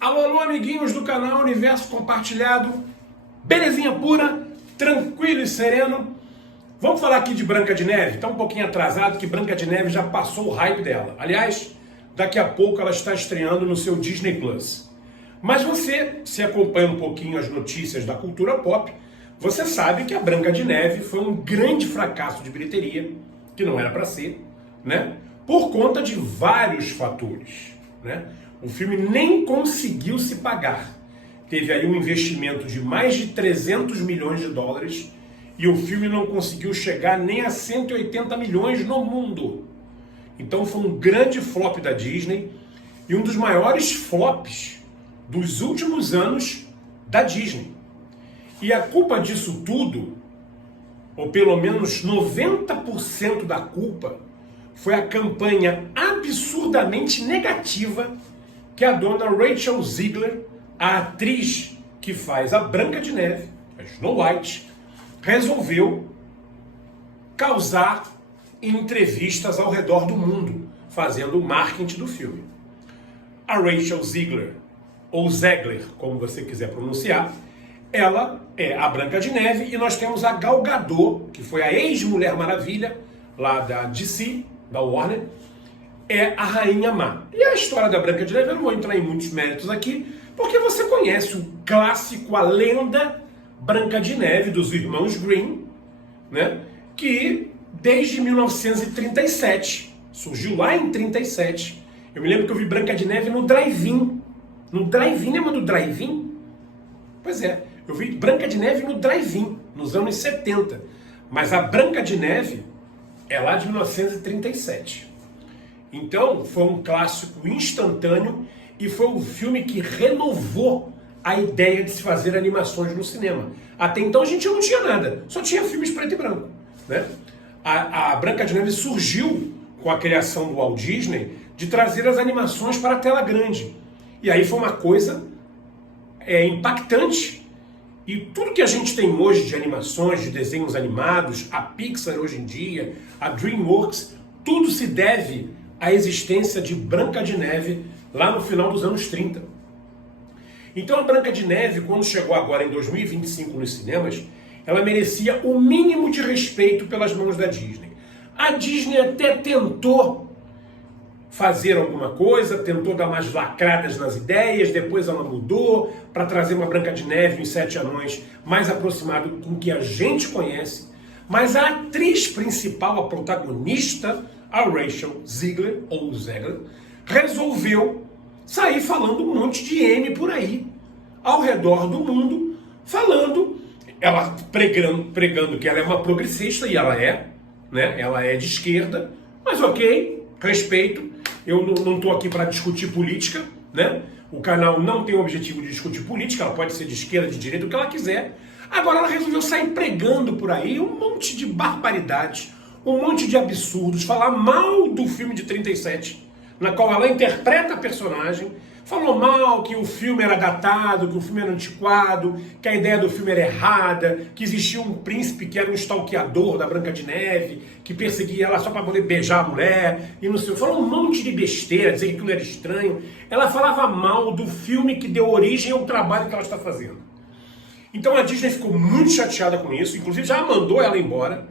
Alô, alô, amiguinhos do canal Universo Compartilhado. Belezinha pura, tranquilo e sereno. Vamos falar aqui de Branca de Neve? Tá um pouquinho atrasado que Branca de Neve já passou o hype dela. Aliás, daqui a pouco ela está estreando no seu Disney Plus. Mas você, se acompanha um pouquinho as notícias da cultura pop, você sabe que a Branca de Neve foi um grande fracasso de bilheteria, que não era para ser, né? Por conta de vários fatores, né? O filme nem conseguiu se pagar. Teve aí um investimento de mais de 300 milhões de dólares e o filme não conseguiu chegar nem a 180 milhões no mundo. Então foi um grande flop da Disney e um dos maiores flops dos últimos anos da Disney. E a culpa disso tudo, ou pelo menos 90% da culpa, foi a campanha absurdamente negativa que a dona Rachel Zegler, a atriz que faz a Branca de Neve, a Snow White, resolveu causar em entrevistas ao redor do mundo, fazendo o marketing do filme. A Rachel Zegler, ou Zegler, como você quiser pronunciar, ela é a Branca de Neve e nós temos a Gal Gadot, que foi a ex-Mulher Maravilha, lá da DC, da Warner, é a Rainha Má. E a história da Branca de Neve, eu não vou entrar em muitos méritos aqui, porque você conhece o clássico, a lenda Branca de Neve, dos irmãos Grimm, né? Que desde 1937, surgiu lá em 37, eu me lembro que eu vi Branca de Neve no drive-in. No drive-in, lembra do drive-in? Pois é, eu vi Branca de Neve no drive-in, nos anos 70. Mas a Branca de Neve é lá de 1937. Então, foi um clássico instantâneo e foi um filme que renovou a ideia de se fazer animações no cinema. Até então a gente não tinha nada, só tinha filmes preto e branco, né? A Branca de Neve surgiu com a criação do Walt Disney de trazer as animações para a tela grande. E aí foi uma coisa impactante. E tudo que a gente tem hoje de animações, de desenhos animados, a Pixar hoje em dia, a DreamWorks, tudo se deve à existência de Branca de Neve lá no final dos anos 30. Então a Branca de Neve, quando chegou agora em 2025 nos cinemas, ela merecia o mínimo de respeito pelas mãos da Disney. A Disney até tentou fazer alguma coisa, tentou dar umas lacradas nas ideias, depois ela mudou para trazer uma Branca de Neve e os Sete Anões mais aproximado com o que a gente conhece, mas a atriz principal, a protagonista, a Rachel Zegler, ou Zegler, resolveu sair falando um monte de M por aí, ao redor do mundo, falando, ela pregando que ela é uma progressista, e ela é, né? Ela é de esquerda, mas ok, respeito, eu não estou aqui para discutir política, né? O canal não tem o objetivo de discutir política, ela pode ser de esquerda, de direita, o que ela quiser. Agora ela resolveu sair pregando por aí um monte de barbaridades, um monte de absurdos, falar mal do filme de 37, na qual ela interpreta a personagem, falou mal que o filme era datado, que o filme era antiquado, que a ideia do filme era errada, que existia um príncipe que era um stalkeador da Branca de Neve, que perseguia ela só para poder beijar a mulher, e não sei, falou um monte de besteira, dizer que aquilo era estranho. Ela falava mal do filme que deu origem ao trabalho que ela está fazendo. Então a Disney ficou muito chateada com isso, inclusive já mandou ela embora.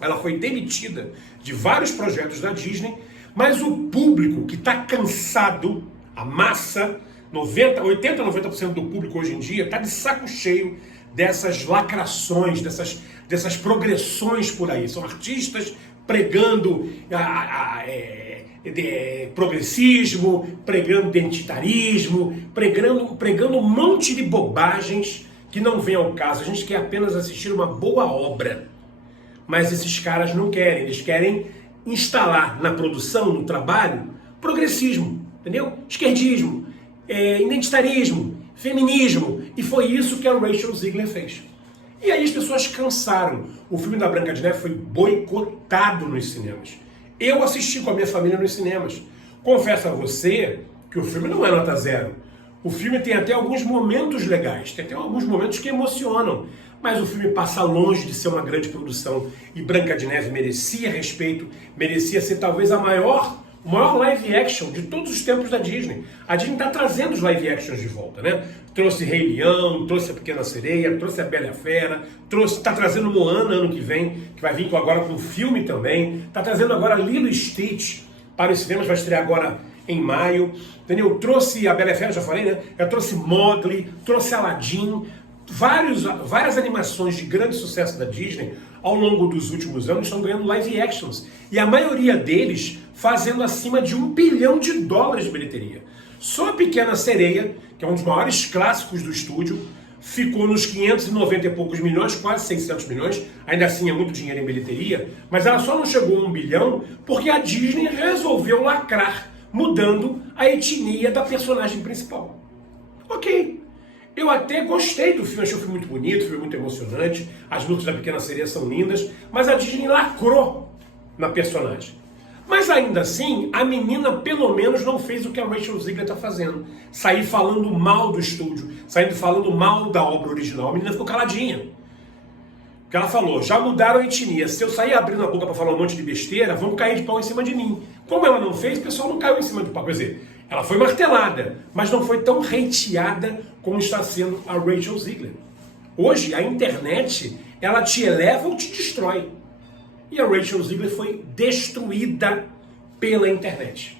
Ela foi demitida de vários projetos da Disney, mas o público que está cansado, a massa, 80, 90% do público hoje em dia está de saco cheio dessas lacrações, dessas progressões por aí. São artistas pregando progressismo, pregando identitarismo, pregando um monte de bobagens que não vem ao caso. A gente quer apenas assistir uma boa obra. Mas esses caras não querem, eles querem instalar na produção, no trabalho, progressismo, entendeu? Esquerdismo, identitarismo, feminismo, e foi isso que a Rachel Zegler fez. E aí as pessoas cansaram. O filme da Branca de Neve foi boicotado nos cinemas. Eu assisti com a minha família nos cinemas. Confesso a você que o filme não é nota zero. O filme tem até alguns momentos legais, tem até alguns momentos que emocionam, mas o filme passa longe de ser uma grande produção e Branca de Neve merecia respeito, merecia ser talvez a maior o maior live action de todos os tempos da Disney. A Disney está trazendo os live actions de volta, né? Trouxe Rei Leão, trouxe a Pequena Sereia, trouxe a Bela e a Fera, está trazendo Moana ano que vem, que vai vir agora com filme também. Está trazendo agora Lilo e Stitch para os cinemas, vai estrear agora em maio. Entendeu? Trouxe a Bela e a Fera, já falei, né? Eu trouxe Mowgli, trouxe Aladdin. Várias animações de grande sucesso da Disney ao longo dos últimos anos estão ganhando live actions. E a maioria deles fazendo acima de $1 bilhão de bilheteria. Só a Pequena Sereia, que é um dos maiores clássicos do estúdio, ficou nos 590 e poucos milhões, quase 600 milhões. Ainda assim é muito dinheiro em bilheteria, mas ela só não chegou a $1 bilhão porque a Disney resolveu lacrar, mudando a etnia da personagem principal. Ok. Eu até gostei do filme, achei o filme muito bonito, o filme muito emocionante, as lutas da Pequena Sereia são lindas, mas a Disney lacrou na personagem. Mas ainda assim, a menina pelo menos não fez o que a Rachel Zegler está fazendo. Sair falando mal do estúdio, saindo falando mal da obra original. A menina ficou caladinha. Porque ela falou, já mudaram a etnia, se eu sair abrindo a boca para falar um monte de besteira, vão cair de pau em cima de mim. Como ela não fez, o pessoal não caiu em cima do pau. Quer dizer, ela foi martelada, mas não foi tão hateada como está sendo a Rachel Zegler. Hoje, a internet, ela te eleva ou te destrói. E a Rachel Zegler foi destruída pela internet.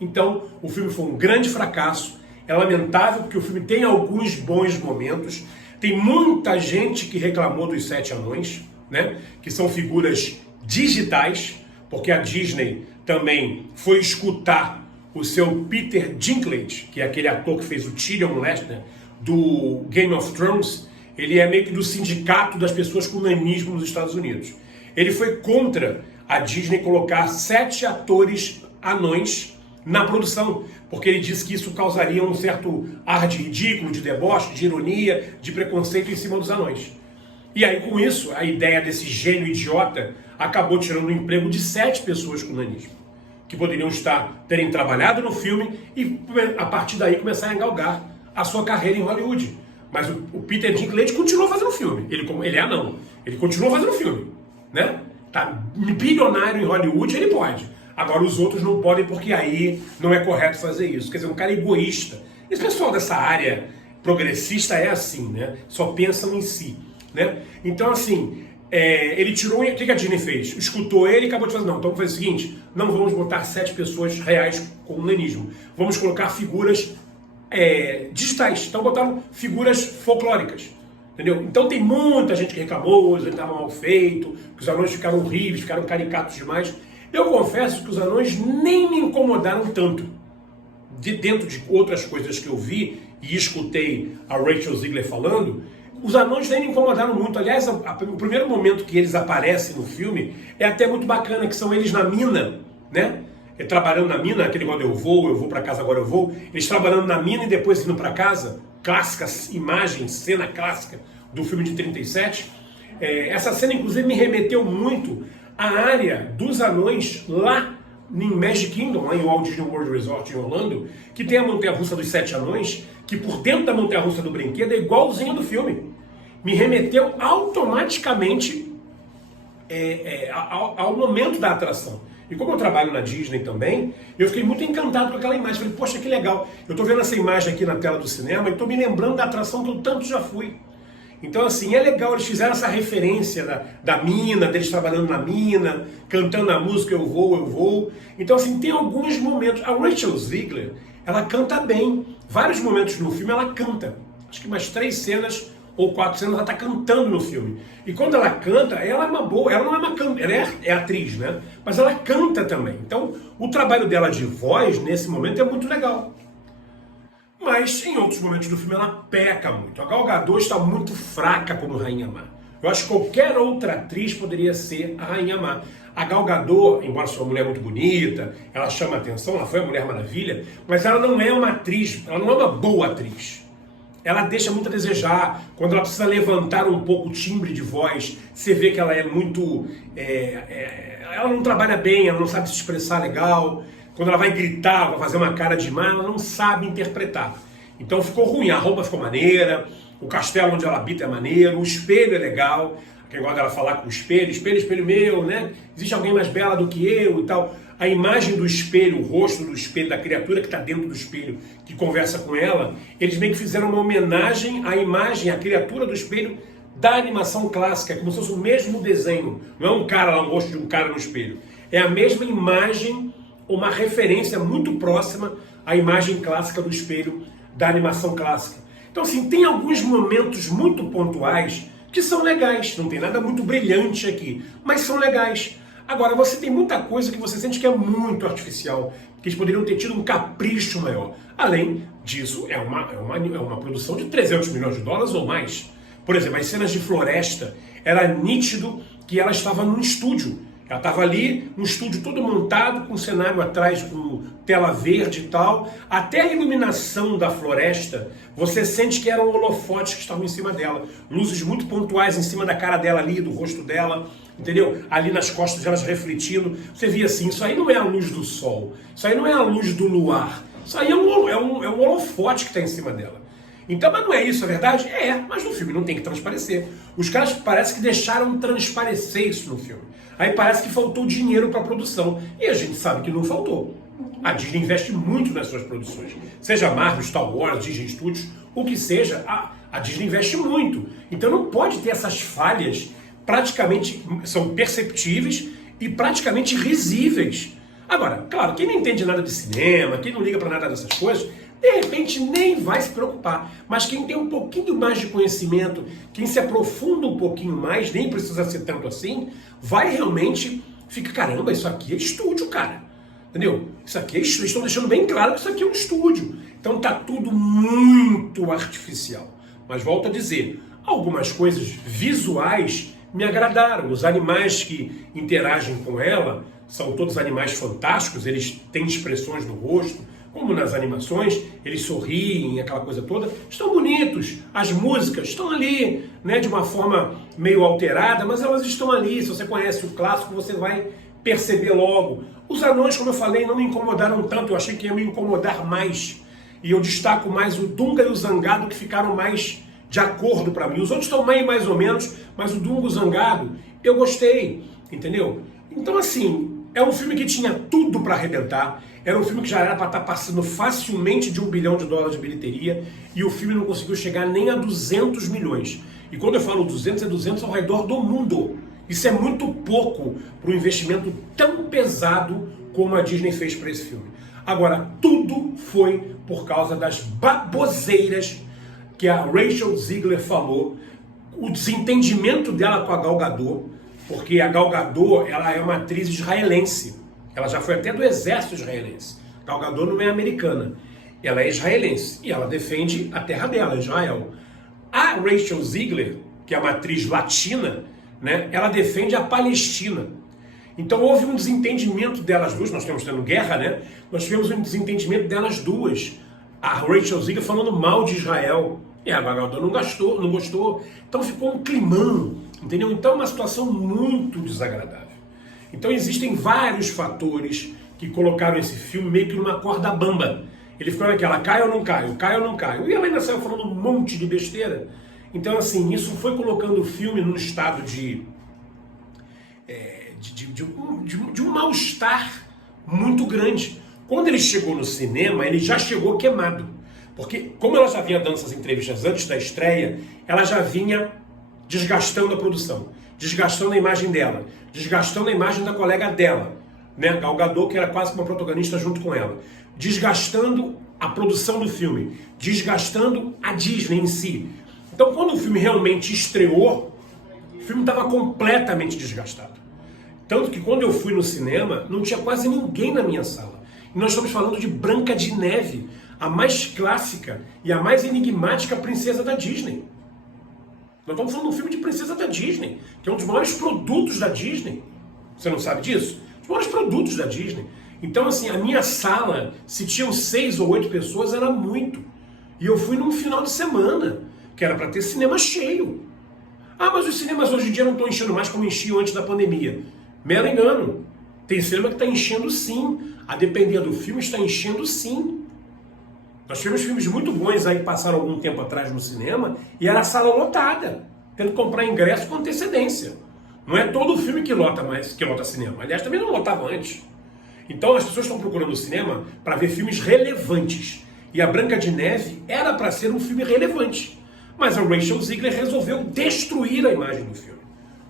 Então, o filme foi um grande fracasso. É lamentável porque o filme tem alguns bons momentos. Tem muita gente que reclamou dos 7 anões, né? Que são figuras digitais, porque a Disney também foi escutar o seu Peter Dinklage, que é aquele ator que fez o Tyrion Lannister do Game of Thrones. Ele é meio que do sindicato das pessoas com nanismo nos Estados Unidos. Ele foi contra a Disney colocar 7 atores anões na produção, porque ele disse que isso causaria um certo ar de ridículo, de deboche, de ironia, de preconceito em cima dos anões. E aí, com isso, a ideia desse gênio idiota acabou tirando o emprego de 7 pessoas com nanismo, que poderiam terem trabalhado no filme e, a partir daí, começar a galgar a sua carreira em Hollywood. Mas o Peter Dinklage continuou fazendo filme. Ele é anão. Ele continuou fazendo filme. Né? Tá bilionário em Hollywood, ele pode. Agora os outros não podem porque aí não é correto fazer isso. Quer dizer, um cara egoísta. Esse pessoal dessa área progressista é assim, né? Só pensam em si, né? Então assim, ele tirou... O que a Disney fez? Escutou ele e acabou de fazer, não, então vamos fazer o seguinte, não vamos botar 7 pessoas reais com nanismo. Vamos colocar figuras digitais. Então botaram figuras folclóricas. Entendeu? Então tem muita gente que reclamou, ele estava mal feito, que os anões ficaram horríveis, ficaram caricatos demais. Eu confesso que os anões nem me incomodaram tanto. Dentro de outras coisas que eu vi e escutei a Rachel Zegler falando, os anões nem me incomodaram muito. Aliás, o primeiro momento que eles aparecem no filme é até muito bacana, que são eles na mina, né? Trabalhando na mina, aquele negócio eu vou para casa, agora eu vou. Eles trabalhando na mina e depois indo para casa. Clássica imagem, cena clássica do filme de 37. Essa cena, inclusive, me remeteu muito à área dos anões lá em Magic Kingdom, lá em Walt Disney World Resort em Orlando, que tem a montanha-russa dos 7 anões, que por dentro da montanha-russa do brinquedo é igualzinho do filme. Me remeteu automaticamente ao momento da atração. E como eu trabalho na Disney também, eu fiquei muito encantado com aquela imagem. Falei, poxa, que legal. Eu estou vendo essa imagem aqui na tela do cinema e estou me lembrando da atração que eu tanto já fui. Então, assim, é legal. Eles fizeram essa referência da mina, deles trabalhando na mina, cantando a música Eu Vou. Então, assim, tem alguns momentos. A Rachel Zegler, ela canta bem. Vários momentos no filme ela canta. Acho que umas 3 cenas ou 4 cenas ela está cantando no filme. E quando ela canta, ela é uma boa, ela não é uma ela é atriz, né? Mas ela canta também. Então, o trabalho dela de voz, nesse momento, é muito legal. Mas, em outros momentos do filme, ela peca muito. A Gal Gadot está muito fraca como Rainha Má. Eu acho que qualquer outra atriz poderia ser a Rainha Má. A Gal Gadot, embora seja uma mulher muito bonita, ela chama atenção, ela foi a Mulher Maravilha, mas ela não é uma atriz, ela não é uma boa atriz. Ela deixa muito a desejar. Quando ela precisa levantar um pouco o timbre de voz, você vê que ela é muito... ela não trabalha bem, ela não sabe se expressar legal. Quando ela vai gritar, vai fazer uma cara de má, ela não sabe interpretar. Então ficou ruim, a roupa ficou maneira, o castelo onde ela habita é maneiro, o espelho é legal, aquele negócio dela falar com o espelho, espelho meu, né? Existe alguém mais bela do que eu e tal. a imagem do espelho, o rosto do espelho, da criatura que está dentro do espelho, que conversa com ela, eles meio que fizeram uma homenagem à imagem, à criatura do espelho da animação clássica, como se fosse o mesmo desenho. Não é um cara lá, o rosto de um cara no espelho. É a mesma imagem, uma referência muito próxima à imagem clássica do espelho da animação clássica. Então, assim, tem alguns momentos muito pontuais que são legais. Não tem nada muito brilhante aqui, mas são legais. Agora, você tem muita coisa que você sente que é muito artificial, que eles poderiam ter tido um capricho maior. Além disso, é uma produção de 300 milhões de dólares ou mais. Por exemplo, as cenas de floresta, era nítido que ela estava num estúdio. Ela estava ali, um estúdio todo montado, com cenário atrás, com tela verde e tal. Até a iluminação da floresta, você sente que eram holofotes que estavam em cima dela. Luzes muito pontuais em cima da cara dela ali, do rosto dela, entendeu? Ali nas costas delas refletindo. Você via assim, isso aí não é a luz do sol, isso aí não é a luz do luar. Isso aí é um holofote que está em cima dela. Então, mas não é isso, a verdade? É, mas no filme não tem que transparecer. Os caras parece que deixaram transparecer isso no filme. Aí parece que faltou dinheiro para a produção. E a gente sabe que não faltou. A Disney investe muito nas suas produções. Seja Marvel, Star Wars, Disney Studios, o que seja, a Disney investe muito. Então não pode ter essas falhas, praticamente são perceptíveis e praticamente risíveis. Agora, claro, quem não entende nada de cinema, quem não liga para nada dessas coisas, de repente nem vai se preocupar. Mas quem tem um pouquinho mais de conhecimento, quem se aprofunda um pouquinho mais, nem precisa ser tanto assim, vai realmente ficar, caramba, isso aqui é estúdio, cara. Entendeu? Isso aqui eles estão deixando bem claro que isso aqui é um estúdio. Então tá tudo muito artificial. Mas volto a dizer, algumas coisas visuais me agradaram. Os animais que interagem com ela são todos animais fantásticos, eles têm expressões no rosto, como nas animações, eles sorriem, aquela coisa toda, estão bonitos. As músicas estão ali, né, de uma forma meio alterada, mas elas estão ali. Se você conhece o clássico, você vai perceber logo. Os anões, como eu falei, não me incomodaram tanto, eu achei que ia me incomodar mais. E eu destaco mais o Dunga e o Zangado, que ficaram mais de acordo para mim. Os outros estão mais ou menos, mas o Dunga e o Zangado, eu gostei, entendeu? Então, assim, é um filme que tinha tudo para arrebentar. Era um filme que já era para estar passando facilmente de $1 bilhão de bilheteria e o filme não conseguiu chegar nem a 200 milhões. E quando eu falo 200, é 200 ao redor do mundo. Isso é muito pouco para um investimento tão pesado como a Disney fez para esse filme. Agora, tudo foi por causa das baboseiras que a Rachel Zegler falou, o desentendimento dela com a Gal Gadot, porque a Gal Gadot, ela é uma atriz israelense. Ela já foi até do exército israelense. Gal Gadot não é americana. Ela é israelense e ela defende a terra dela, Israel. A Rachel Zegler, que é uma atriz latina, né, ela defende a Palestina. Então houve um desentendimento delas duas. Nós estamos tendo guerra, né? Nós tivemos um desentendimento delas duas. A Rachel Zegler falando mal de Israel. E a Gal Gadot não gostou. Então ficou um climão, entendeu? Então é uma situação muito desagradável. Então existem vários fatores que colocaram esse filme meio que numa corda bamba. Ele ficou naquela, cai ou não cai, cai ou não cai. E ela ainda saiu falando um monte de besteira. Então, assim, isso foi colocando o filme num estado de um mal-estar muito grande. Quando ele chegou no cinema, ele já chegou queimado. Porque, como ela já vinha dando essas entrevistas antes da estreia, ela já vinha desgastando a produção, desgastando a imagem dela, desgastando a imagem da colega dela, né? Gal Gadot, que era quase uma protagonista junto com ela, desgastando a produção do filme, desgastando a Disney em si. Então, quando o filme realmente estreou, o filme estava completamente desgastado. Tanto que quando eu fui no cinema, não tinha quase ninguém na minha sala. E nós estamos falando de Branca de Neve, a mais clássica e a mais enigmática princesa da Disney. Nós estamos falando de um filme de princesa da Disney, que é um dos maiores produtos da Disney. Você não sabe disso? Os maiores produtos da Disney. Então, assim, a minha sala, se tinham 6 ou 8 pessoas, era muito. E eu fui num final de semana, que era para ter cinema cheio. Ah, mas os cinemas hoje em dia não estão enchendo mais como enchiam antes da pandemia. Mero engano. Tem cinema que está enchendo sim. A depender do filme, está enchendo sim. Nós tivemos filmes muito bons aí que passaram algum tempo atrás no cinema e era a sala lotada, tendo que comprar ingresso com antecedência. Não é todo filme que lota cinema. Aliás, também não lotava antes. Então as pessoas estão procurando o cinema para ver filmes relevantes. E a Branca de Neve era para ser um filme relevante. Mas a Rachel Zegler resolveu destruir a imagem do filme.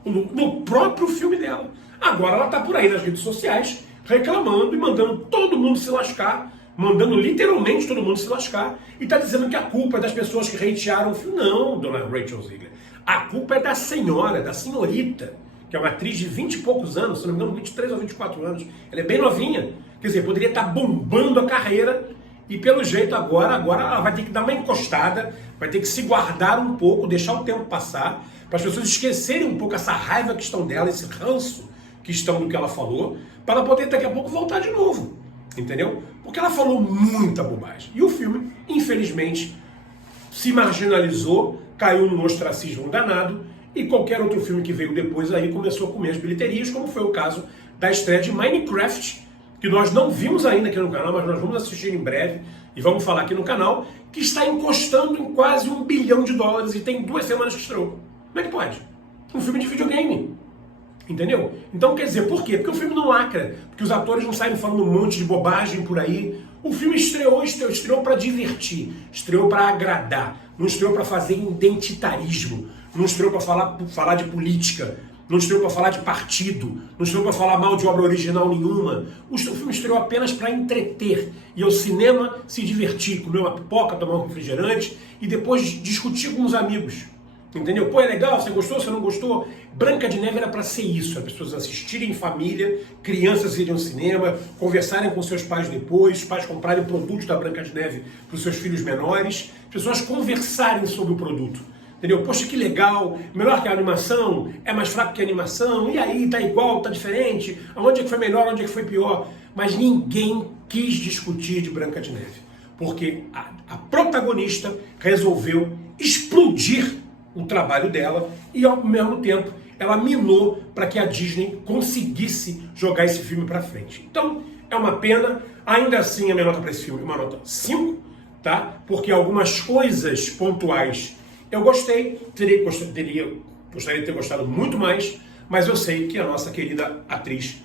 No próprio filme dela. Agora ela está por aí nas redes sociais reclamando e mandando todo mundo se lascar. Mandando literalmente todo mundo se lascar. E está dizendo que a culpa é das pessoas que hatearam o filme. Não, dona Rachel Zegler. A culpa é da senhora, da senhorita, que é uma atriz de 20 e poucos anos, se não me engano, 23 ou 24 anos. Ela é bem novinha. Quer dizer, poderia estar bombando a carreira e pelo jeito agora ela vai ter que dar uma encostada, vai ter que se guardar um pouco, deixar o tempo passar, para as pessoas esquecerem um pouco essa raiva que estão dela, esse ranço que estão do que ela falou, para ela poder daqui a pouco voltar de novo. Entendeu? Porque ela falou muita bobagem. E o filme, infelizmente, se marginalizou, caiu num ostracismo danado, e qualquer outro filme que veio depois aí começou a comer as bilheterias, como foi o caso da estreia de Minecraft, que nós não vimos ainda aqui no canal, mas nós vamos assistir em breve, e vamos falar aqui no canal, que está encostando em quase $1 bilhão e tem 2 semanas que estreou. Como é que pode? Um filme de videogame. Entendeu? Então quer dizer, por quê? Porque o filme não lacra, porque os atores não saem falando um monte de bobagem por aí. O filme estreou para divertir, estreou para agradar, não estreou para fazer identitarismo, não estreou para falar de política, não estreou para falar de partido, não estreou para falar mal de obra original nenhuma. O filme estreou apenas para entreter, e ao cinema se divertir, comer uma pipoca, tomar um refrigerante e depois discutir com os amigos. Entendeu? Pô, é legal, você gostou, você não gostou? Branca de Neve era para ser isso, as pessoas assistirem em família, crianças irem ao cinema, conversarem com seus pais depois, os pais comprarem produtos da Branca de Neve para os seus filhos menores, as pessoas conversarem sobre o produto. Entendeu? Poxa, que legal, melhor que a animação, é mais fraco que a animação, e aí, tá igual, tá diferente, onde é que foi melhor, onde é que foi pior? Mas ninguém quis discutir de Branca de Neve, porque a protagonista resolveu explodir o trabalho dela e ao mesmo tempo ela minou para que a Disney conseguisse jogar esse filme para frente. Então é uma pena, ainda assim a minha nota para esse filme é uma nota 5, tá? Porque algumas coisas pontuais eu gostei, gostaria de ter gostado muito mais, mas eu sei que a nossa querida atriz,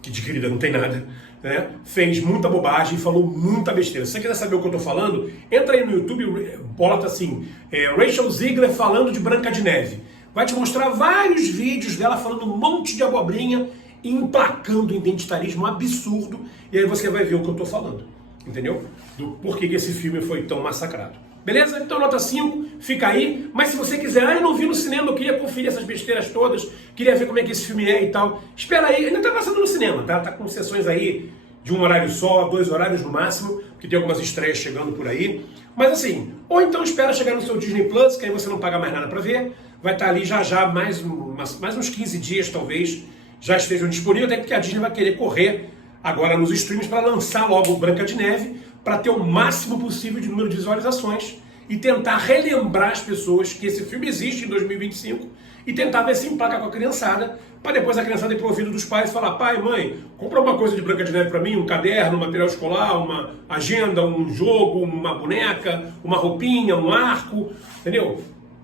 que de querida não tem nada, né, fez muita bobagem e falou muita besteira. Se você quiser saber o que eu tô falando, entra aí no YouTube, bota assim, Rachel Zegler falando de Branca de Neve. Vai te mostrar vários vídeos dela falando um monte de abobrinha e emplacando identitarismo absurdo, e aí você vai ver o que eu tô falando. Entendeu? Do porquê que esse filme foi tão massacrado. Beleza? Então nota 5, fica aí. Mas se você quiser, eu não vi no cinema, eu queria conferir essas besteiras todas, queria ver como é que esse filme é e tal. Espera aí, ainda tá passando no cinema, tá? Tá com sessões aí de 1 horário só, 2 horários no máximo, porque tem algumas estreias chegando por aí. Mas assim, ou então espera chegar no seu Disney Plus, que aí você não paga mais nada pra ver. Vai estar ali já mais uns 15 dias talvez, já estejam disponíveis, até porque a Disney vai querer correr agora nos streams para lançar logo Branca de Neve, para ter o máximo possível de número de visualizações e tentar relembrar as pessoas que esse filme existe em 2025 e tentar ver se emplaca com a criançada, para depois a criançada ir pro ouvido dos pais e falar: pai, mãe, compra uma coisa de Branca de Neve para mim, um caderno, um material escolar, uma agenda, um jogo, uma boneca, uma roupinha, um arco, entendeu?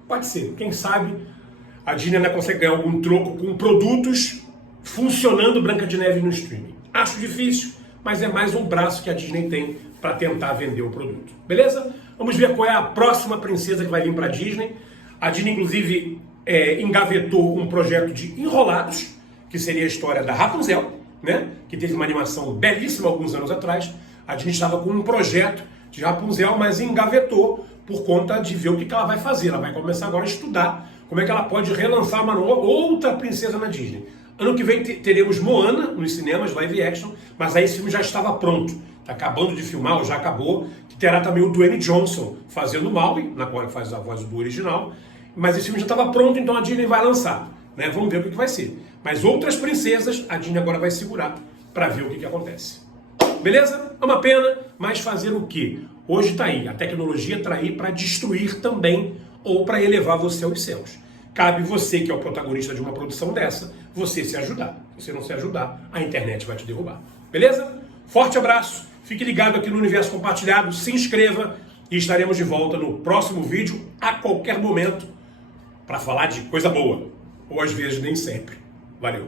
Pode ser, quem sabe a Disney ainda consegue ganhar algum troco com produtos funcionando Branca de Neve no streaming. Acho difícil, mas é mais um braço que a Disney tem para tentar vender o produto. Beleza? Vamos ver qual é a próxima princesa que vai vir para a Disney. A Disney, inclusive, engavetou um projeto de Enrolados, que seria a história da Rapunzel, né? Que teve uma animação belíssima alguns anos atrás. A Disney estava com um projeto de Rapunzel, mas engavetou por conta de ver o que ela vai fazer. Ela vai começar agora a estudar como é que ela pode relançar uma outra princesa na Disney. Ano que vem teremos Moana nos cinemas, live action, mas aí esse filme já estava pronto. Está acabando de filmar, ou já acabou, que terá também o Dwayne Johnson fazendo Maui, na qual ele faz a voz do original. Mas esse filme já estava pronto, então a Disney vai lançar. Né? Vamos ver o que vai ser. Mas outras princesas, a Disney agora vai segurar para ver o que acontece. Beleza? É uma pena, mas fazer o quê? Hoje está aí. A tecnologia está aí para destruir também ou para elevar você aos céus. Cabe você, que é o protagonista de uma produção dessa, você se ajudar. Se você não se ajudar, a internet vai te derrubar. Beleza? Forte abraço. Fique ligado aqui no Universo Compartilhado. Se inscreva e estaremos de volta no próximo vídeo, a qualquer momento, para falar de coisa boa. Ou às vezes nem sempre. Valeu!